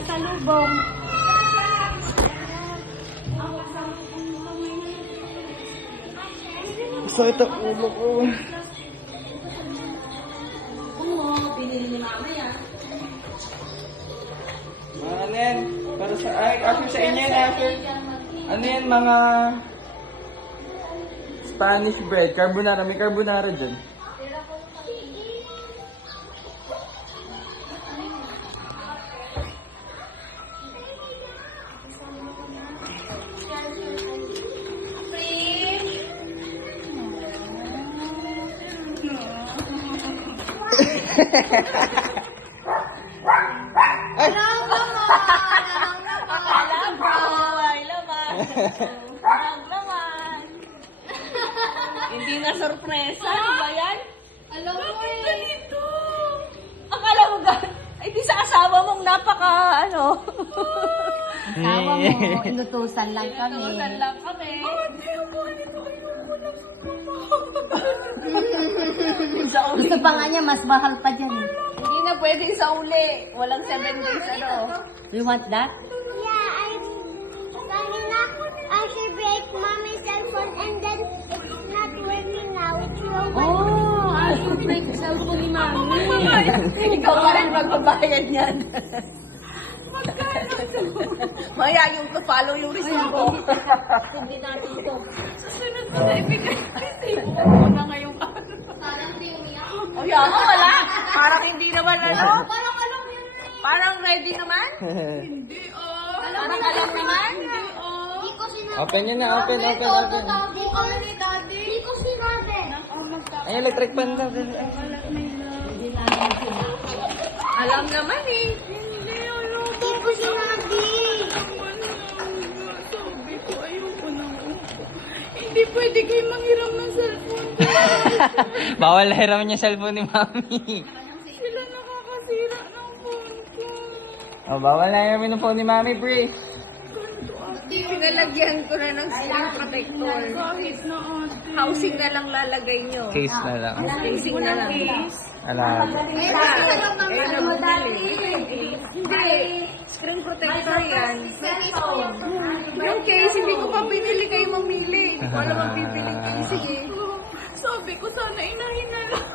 pasalubong. Sakit ang ulo ko. Oo, binili ni mama yan. Mga ano yan? Para sa, ay, actually sa inyo yan, actually. Ano yan, mga Spanish bread, carbonara. May carbonara dyan. Hindi na sorpresa, di ba yan? Alam mo eh. Ganito. Akala mo ay di sa asawa mong napaka, Asawa mo, inutusan lang kami. Inutusan lang kami. Sa uli. Gusto pa nga niya, mas mahal pa dyan eh. Hindi na pwede sa uli. Walang 7 days, You want that? Yeah, I should break mommy's cell phone and then it's not working now. It's over. Oh, I should break cellphone ni Mami. Ikaw pa rin magbabayad niyan. Maya yung to follow yung resibo. Hindi natin ito. Susunod mo na ibigay resibo mo na ngayong araw. Parang di umiyak. O yan, wala. Parang hindi naman Parang alam yun. Parang ready naman? Parang alam naman? Hindi ko sinabi. Open nyo na, open. Hindi ko sinabi. Ay, electric pan daw. Hindi namin sila. Alam naman eh. Hindi ko sinabi. Sabi ko, ayoko na. Hindi pwede kayo manghiram ng cellphone. Bawal na hiramin yung cellphone ni Mami. Sila nakakasira ng phone ko. Oh, bawal na hiramin ng phone ni Mami, pre. Pinalagyan ko na ng screen protector. Kahit na housing na lang lalagay nyo. Case na lang. Casing na lang. Ala. Hindi. Screen protector yan. Yung case, hindi ko pa pinili kayo mamili. Hindi ko alam ang pipili kayo. Sige. Sabi ko sana inahin na lang.